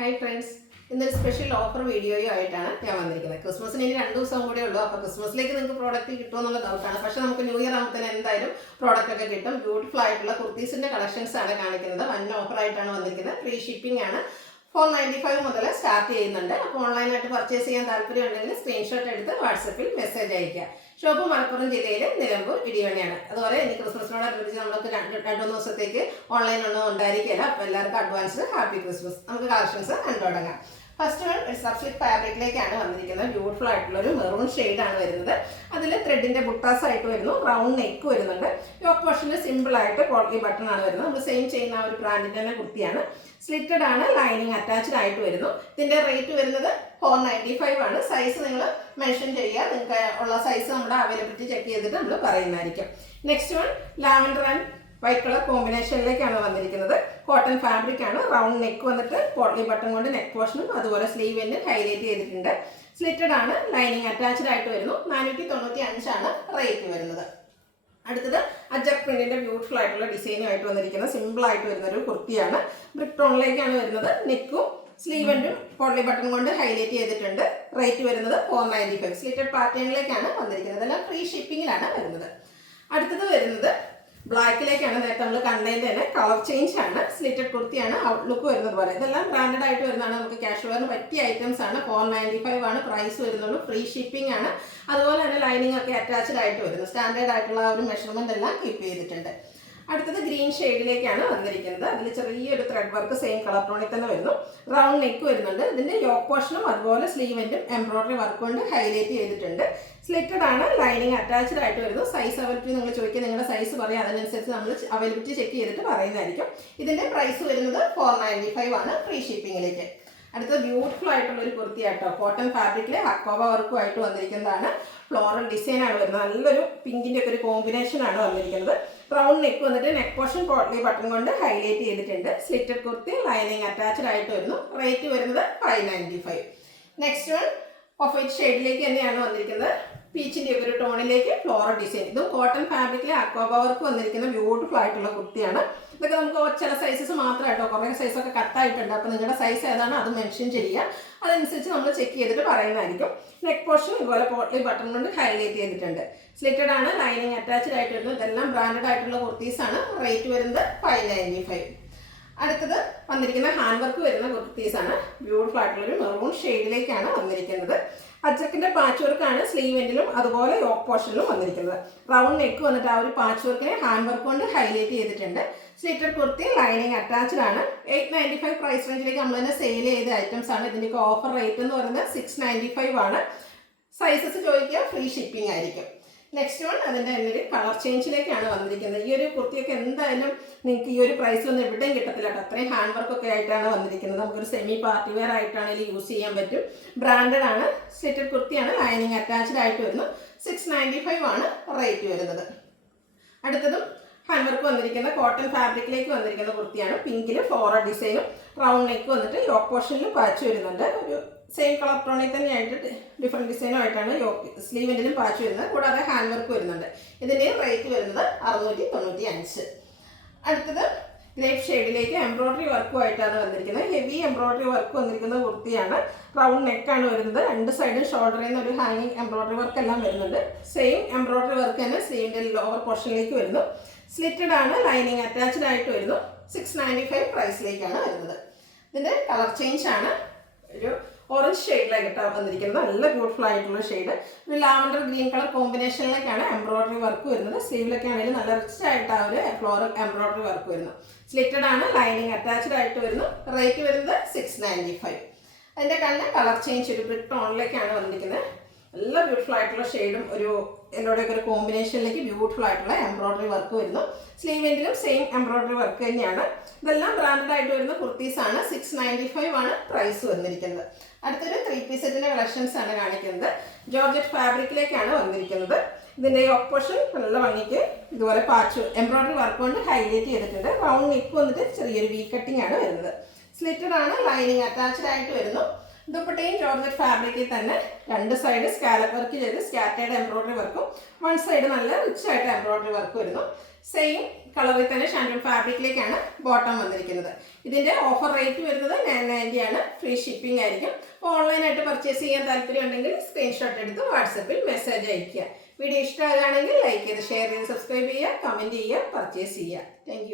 Hi friends, ഇന്നൊരു special offer വീഡിയോയും ആയിട്ടാണ് ഞാൻ വന്നിരിക്കുന്നത്. ക്രിസ്മസിന് ഇനി 2 ദിവസം കൂടെ ഉള്ളൂ. അപ്പോൾ ക്രിസ്മസിലേക്ക് നിങ്ങൾക്ക് പ്രോഡക്റ്റ് കിട്ടുമോ എന്നുള്ള ഡൗട്ടാണ്. പക്ഷേ നമുക്ക് ന്യൂ ഇയർ ആകുമ്പോഴത്തേന് എന്തായാലും പ്രോഡക്റ്റ് ഒക്കെ കിട്ടും. ബ്യൂട്ടിഫുൾ ആയിട്ടുള്ള കുർത്തീസിൻ്റെ കളക്ഷൻസ് ആണ് കാണിക്കുന്നത്. വൻ ഓഫറായിട്ടാണ് വന്നിരിക്കുന്നത്. ഫ്രീ ഷിപ്പിംഗ് ആണ്. 495 മുതൽ സ്റ്റാർട്ട് ചെയ്യുന്നുണ്ട്. അപ്പോൾ ഓൺലൈനായിട്ട് പർച്ചേസ് ചെയ്യാൻ താല്പര്യം ഉണ്ടെങ്കിൽ സ്ക്രീൻഷോട്ട് എടുത്ത് വാട്സപ്പിൽ മെസ്സേജ് അയയ്ക്കുക. ഷോപ്പ് മലപ്പുറം ജില്ലയിൽ നിലമ്പൂർ ഇടിവണ്ണയാണ്. അതുപോലെ ഇനി ക്രിസ്മസിനോടനുബന്ധിച്ച് നമുക്ക് രണ്ട് മൂന്ന് ദിവസത്തേക്ക് ഓൺലൈനൊന്നും ഉണ്ടായിരിക്കില്ല. അപ്പോൾ എല്ലാവർക്കും അഡ്വാൻസ് ഹാപ്പി ക്രിസ്മസ്. നമുക്ക് കളക്ഷൻസ് കണ്ടു തുടങ്ങാം. ഫസ്റ്റ് വൺ സബ്സിഡ് ഫാബ്രിക്കിലേക്കാണ് വന്നിരിക്കുന്നത്. ബ്യൂട്ടിഫുൾ ആയിട്ടുള്ളൊരു മെറൂൺ ഷെയ്ഡാണ് വരുന്നത്. അതിൽ ത്രെഡിൻ്റെ ബുട്ടാസ് ആയിട്ട് വരുന്നു. റൗണ്ട് നെക്ക് വരുന്നുണ്ട്. യോക്ക് പോർഷനിൽ സിമ്പിളായിട്ട് പോട്ട്ലി ബട്ടൺ ആണ് വരുന്നത്. നമ്മൾ സെയിം ചെയ്യുന്ന ഒരു ബ്രാൻഡിൻ്റെ തന്നെ കുർത്തിയാണ്. സ്ലിറ്റഡ് ആണ്. ലൈനിങ് അറ്റാച്ച്ഡ് ആയിട്ട് വരുന്നു. ഇതിൻ്റെ റേറ്റ് വരുന്നത് 495 ആണ്. സൈസ് നിങ്ങൾ മെൻഷൻ ചെയ്യുക. നിങ്ങൾക്ക് ഉള്ള സൈസ് നമ്മുടെ അവൈലബിലിറ്റി ചെക്ക് ചെയ്തിട്ട് നമ്മൾ പറയുന്നതായിരിക്കും. Next one lavender and white colour കോമ്പിനേഷനിലേക്കാണ് വന്നിരിക്കുന്നത്. കോട്ടൺ ഫാബ്രിക് ആണ്. റൗണ്ട് നെക്ക് വന്നിട്ട് പോട്ട്ലി ബട്ടൺ കൊണ്ട് നെക്ക് പോർഷനും അതുപോലെ സ്ലീവ് എൻഡ് ഹൈലൈറ്റ് ചെയ്തിട്ടുണ്ട്. സ്ലിറ്റഡ് ആണ്. ലൈനിങ് അറ്റാച്ച്ഡ് ആയിട്ട് വരുന്നു. 495 ആണ് റേറ്റ് വരുന്നത്. അടുത്തത് അജക് പ്രിന്റിന്റെ ബ്യൂട്ടിഫുൾ ആയിട്ടുള്ള ഡിസൈനുമായിട്ട് വന്നിരിക്കുന്ന സിമ്പിൾ ആയിട്ട് വരുന്ന ഒരു കുർത്തിയാണ്. ബ്രിക്ക് ടോണിലേക്കാണ് വരുന്നത്. നെക്കും സ്ലീവ് എൻഡും പോട്ട്ലി ബട്ടൺ കൊണ്ട് ഹൈലൈറ്റ് ചെയ്തിട്ടുണ്ട്. റേറ്റ് വരുന്നത് 495. സ്ലിറ്റഡ് പാറ്റേണിലേക്കാണ് വന്നിരിക്കുന്നത്. ഇതെല്ലാം ഫ്രീ ഷിപ്പിങ്ങിലാണ് വരുന്നത്. അടുത്തത് വരുന്നത് ബ്ലാക്കിലേക്കാണ്. നേരത്തെ നമ്മൾ കണ്ടതിൻ്റെ തന്നെ കളർ ചേഞ്ച് ആണ്. സ്ലിറ്റഡ് കുർത്തിയാണ്. ഔട്ട്ലുക്ക് വരുന്നത് പോലെ. ഇതെല്ലാം ബ്രാൻഡഡ് ആയിട്ട് വരുന്നതാണ്. നമുക്ക് ക്യാഷ് വെയറിന് പറ്റിയ ഐറ്റംസ് ആണ്. 495 ആണ് പ്രൈസ് വരുന്നുള്ളൂ. ഫ്രീ ഷിപ്പിംഗ് ആണ്. അതുപോലെ തന്നെ ലൈനിങ് ഒക്കെ അറ്റാച്ച്ഡ് ആയിട്ട് വരുന്നു. സ്റ്റാൻഡേർഡ് ആയിട്ടുള്ള ഒരു മെഷർമെന്റ് എല്ലാം കീപ്പ് ചെയ്തിട്ടുണ്ട്. അടുത്തത് ഗ്രീൻ ഷെയ്ഡിലേക്കാണ് വന്നിരിക്കുന്നത്. അതിൽ ചെറിയൊരു ത്രെഡ് വർക്ക് സെയിം കളർ ടോണിൽ തന്നെ വരുന്നു. റൗണ്ട് നെക്ക് വരുന്നുണ്ട്. ഇതിന്റെ യോക്ക് പോർഷനും അതുപോലെ സ്ലീവ് എൻഡും എംബ്രോയിഡറി വർക്ക് കൊണ്ട് ഹൈലൈറ്റ് ചെയ്തിട്ടുണ്ട്. സ്ലിറ്റഡ് ആണ്. ലൈനിങ് അറ്റാച്ച്ഡ് ആയിട്ട് വരുന്നു. സൈസ് അവൈലബിലിറ്റി നിങ്ങൾ ചോദിക്കുക. നിങ്ങളുടെ സൈസ് പറയാം. അതിനനുസരിച്ച് നമ്മൾ അവൈലബിലിറ്റി ചെക്ക് ചെയ്തിട്ട് പറയുന്നതായിരിക്കും. ഇതിന്റെ പ്രൈസ് വരുന്നത് 495 ആണ് ഫ്രീ ഷിപ്പിംഗിലേക്ക്. അടുത്ത ബ്യൂട്ടിഫുൾ ആയിട്ടുള്ള ഒരു കുർത്തി ആട്ടോ. കോട്ടൺ ഫാബ്രിക്കിലെ അക്കോബ വർക്കും ആയിട്ട് വന്നിരിക്കുന്നതാണ്. ഫ്ലോറൽ ഡിസൈൻ ആണ് വരുന്നത്. നല്ലൊരു പിങ്കിന്റെ ഒക്കെ ഒരു കോമ്പിനേഷൻ ആണ് വന്നിരിക്കുന്നത്. റൗണ്ട് നെക്ക് വന്നിട്ട് നെക്ക് പോർഷൻ പോട്ട്ലി ബട്ടൺ കൊണ്ട് ഹൈലൈറ്റ് ചെയ്തിട്ടുണ്ട്. സ്ലിറ്റഡ് കുർത്തി ലൈനിങ് അറ്റാച്ച്ഡ് ആയിട്ട് വരുന്നു. റേറ്റ് വരുന്നത് 595. നെക്സ്റ്റ് വൺ ഓഫ് വൈറ്റ് ഷെയ്ഡിലേക്ക് തന്നെയാണ് വന്നിരിക്കുന്നത്. പീച്ചിന്റെ ഒക്കെ ഒരു ടോണിലേക്ക് ഫ്ലോറൽ ഡിസൈൻ. ഇതും കോട്ടൺ ഫാബ്രിക്കിലെ അക്വാബ വർക്ക് വന്നിരിക്കുന്ന ബ്യൂട്ടിഫുൾ ആയിട്ടുള്ള കുർത്തിയാണ്. ഇതൊക്കെ നമുക്ക് ചില സൈസസ് മാത്രമായിട്ടോ. കുറേ സൈസൊക്കെ കട്ടായിട്ടുണ്ട്. അപ്പോൾ നിങ്ങളുടെ സൈസ് ഏതാണ് അത് മെൻഷൻ ചെയ്യുക. അതനുസരിച്ച് നമ്മൾ ചെക്ക് ചെയ്തിട്ട് പറയുന്നതായിരിക്കും. നെക്ക് പോർഷൻ ഇതുപോലെ പോട്ട്ലി ബട്ടൺ കൊണ്ട് ഹൈലൈറ്റ് ചെയ്തിട്ടുണ്ട്. സ്ലിറ്റഡ് ആണ്. ലൈനിങ് അറ്റാച്ച്ഡ് ആയിട്ട് വരുന്നു. ഇതെല്ലാം ബ്രാൻഡഡ് ആയിട്ടുള്ള കുർത്തീസാണ്. റേറ്റ് വരുന്നത് 595. അടുത്തത് വന്നിരിക്കുന്ന ഹാൻഡ് വർക്ക് വരുന്ന കുർത്തീസാണ്. ബ്യൂട്ടിഫുൾ ആയിട്ടുള്ളൊരു മെറൂൺ ഷെയ്ഡിലേക്കാണ് വന്നിരിക്കുന്നത്. അജക്കിന്റെ പാച്ച് വർക്കാണ് സ്ലീവ് എൻഡിലും അതുപോലെ യോക്ക് പോർഷനിലും വന്നിരിക്കുന്നത്. റൗണ്ട് നെക്ക് വന്നിട്ട് ആ ഒരു പാച്ച് വർക്കിനെ ഹാൻഡ് വർക്ക് കൊണ്ട് ഹൈലൈറ്റ് ചെയ്തിട്ടുണ്ട്. സ്ലിറ്റഡ് കുർത്തി ലൈനിങ് അറ്റാച്ച്ഡ് ആണ്. 895 പ്രൈസ് റേഞ്ചിലേക്ക് നമ്മൾ തന്നെ സെയിൽ ചെയ്ത ഐറ്റംസ് ആണ്. ഇതിൻ്റെയൊക്കെ ഓഫർ റേറ്റ് എന്ന് പറയുന്നത് 695 ആണ്. സൈസസ് ചോദിക്കുക. ഫ്രീ ഷിപ്പിംഗ് ആയിരിക്കും. നെക്സ്റ്റ് വൺ അതിൻ്റെ ഒരു കളർ ചേഞ്ചിലേക്കാണ് വന്നിരിക്കുന്നത്. ഈ ഒരു കുർത്തിയൊക്കെ എന്തായാലും നിങ്ങൾക്ക് ഈ ഒരു പ്രൈസിലൊന്നും എവിടെയും കിട്ടത്തില്ല കേട്ടോ. അത്രയും ഹാൻഡ് വർക്കൊക്കെ ആയിട്ടാണ് വന്നിരിക്കുന്നത്. നമുക്കൊരു സെമി പാർട്ടി വെയർ ആയിട്ടാണെങ്കിൽ യൂസ് ചെയ്യാൻ പറ്റും. ബ്രാൻഡഡ് ആണ്. സ്ലിറ്റഡ് കുർത്തിയാണ്. ലൈനിങ് അറ്റാച്ച്ഡ് ആയിട്ട് വരുന്നു. 695 ആണ് റേറ്റ് വരുന്നത്. അടുത്തതും ഹാൻഡ് വർക്ക് വന്നിരിക്കുന്ന കോട്ടൺ ഫാബ്രിക്കിലേക്ക് വന്നിരിക്കുന്ന കുർത്തിയാണ്. പിങ്കിൽ ഫ്ലോറൽ ഡിസൈനും റൗണ്ട് നെക്ക് വന്നിട്ട് യോക്ക് പോർഷനിലും പാച്ച് വരുന്നുണ്ട്. ഒരു സെയിം കളർ ടോണിൽ തന്നെയായിട്ട് ഡിഫറെൻറ്റ് ഡിസൈനും ആയിട്ടാണ് യോക്ക് സ്ലീവ് എൻഡിലും പാച്ച് വരുന്നത്. കൂടാതെ ഹാൻഡ് വർക്ക് വരുന്നുണ്ട്. ഇതിൻ്റെ റേറ്റ് വരുന്നത് 695. അടുത്തത് ഗ്രേപ്പ് ഷെയ്ഡിലേക്ക് എംബ്രോയിഡറി വർക്കുമായിട്ടാണ് വന്നിരിക്കുന്നത്. ഹെവി എംബ്രോയിഡറി വർക്ക് വന്നിരിക്കുന്ന കുർത്തിയാണ്. റൗണ്ട് നെക്കാണ് വരുന്നത്. രണ്ട് സൈഡും ഷോൾഡറിൽ നിന്ന് ഒരു ഹാങ്ങിങ് എംബ്രോയിഡറി വർക്ക് എല്ലാം വരുന്നുണ്ട്. സെയിം എംബ്രോയിഡറി വർക്ക് തന്നെ സ്ലീവിൻ്റെ ലോവർ പോർഷനിലേക്ക് വരുന്നു. സ്ലിറ്റഡ് ആണ്. ലൈനിങ് അറ്റാച്ച്ഡ് ആയിട്ട് വരുന്നു. 695 പ്രൈസിലേക്കാണ് വരുന്നത്. ഇതിൻ്റെ കളർ ചേഞ്ച് ആണ്. ഒരു ഓറഞ്ച് ഷെയ്ഡിലേക്കിട്ടാണ് വന്നിരിക്കുന്നത്. നല്ല ബ്യൂട്ടിഫുൾ ആയിട്ടുള്ള ഷെയ്ഡ്. ഒരു ലാവൻഡർ ഗ്രീൻ കളർ കോമ്പിനേഷനിലേക്കാണ് എംബ്രോയിഡറി വർക്ക് വരുന്നത്. സ്ലീവിലൊക്കെ ആണെങ്കിലും നല്ല റിച്ച് ആയിട്ട് ആ ഒരു ഫ്ലോറൽ എംബ്രോയിഡറി വർക്ക് വരുന്നു. സ്ലിറ്റഡ് ആണ്. ലൈനിങ് അറ്റാച്ച്ഡ് ആയിട്ട് വരുന്നു. റേറ്റ് വരുന്നത് 695. അതിൻ്റെ കണ്ണ് കളർ ചേഞ്ച് ഒരു ബ്രിക്ക് ടോണിലേക്കാണ് വന്നിരിക്കുന്നത്. നല്ല ബ്യൂട്ടിഫുൾ ആയിട്ടുള്ള ഷെയ്ഡും ഒരു എല്ലോടെയൊക്കെ ഒരു കോമ്പിനേഷനിലേക്ക് ബ്യൂട്ടിഫുൾ ആയിട്ടുള്ള എംബ്രോയിഡറി വർക്ക് വരുന്നു. സ്ലീവ് എൻഡിലും സെയിം എംബ്രോയിഡറി വർക്ക് തന്നെയാണ്. ഇതെല്ലാം ബ്രാൻഡഡ് ആയിട്ട് വരുന്ന കുർത്തീസാണ്. 695 ആണ് പ്രൈസ് വന്നിരിക്കുന്നത്. അടുത്തൊരു 3 പീസ് സെറ്റിന്റെ കളക്ഷൻസ് ആണ് കാണിക്കുന്നത്. ജോർജറ്റ് ഫാബ്രിക്കിലേക്കാണ് വന്നിരിക്കുന്നത്. ഇതിൻ്റെ യോക്ക് പോർഷൻ നല്ല ഭംഗിക്ക് ഇതുപോലെ പാച്ച് എംബ്രോയിഡറി വർക്ക് കൊണ്ട് ഹൈലൈറ്റ് ചെയ്തിട്ടുണ്ട്. റൗണ്ട് നെക്ക് വന്നിട്ട് ചെറിയൊരു വി കട്ടിംഗ് ആണ് വരുന്നത്. സ്ലിറ്റഡ് ആണ്. ലൈനിങ് അറ്റാച്ച്ഡ് ആയിട്ട് വരുന്നു. ദുപ്പട്ടയും ജോർജറ്റ് ഫാബ്രിക്കിൽ തന്നെ 2 സൈഡ് സ്കാലപ്പ് വർക്ക് ചെയ്ത് സ്കാറ്റേഡ് എംബ്രോയിഡറി വർക്കും 1 സൈഡ് നല്ല റിച്ച് ആയിട്ട് എംബ്രോയിഡറി വർക്ക് വരുന്നു. സെയിം കളറിൽ തന്നെ ഷാൻഡൂൺ ഫാബ്രിക്കിലേക്കാണ് ബോട്ടം വന്നിരിക്കുന്നത്. ഇതിൻ്റെ ഓഫർ റേറ്റ് വരുന്നത് 990 ആണ്. ഫ്രീ ഷിപ്പിംഗ് ആയിരിക്കും. അപ്പോൾ ഓൺലൈനായിട്ട് പർച്ചേസ് ചെയ്യാൻ താല്പര്യം ഉണ്ടെങ്കിൽ സ്ക്രീൻഷോട്ട് എടുത്ത് വാട്സപ്പിൽ മെസ്സേജ് അയയ്ക്കുക. വീഡിയോ ഇഷ്ടമാകുകയാണെങ്കിൽ ലൈക്ക് ചെയ്ത് ഷെയർ ചെയ്ത് സബ്സ്ക്രൈബ് ചെയ്യുക, കമൻറ്റ് ചെയ്യുക, പർച്ചേസ് ചെയ്യുക. താങ്ക്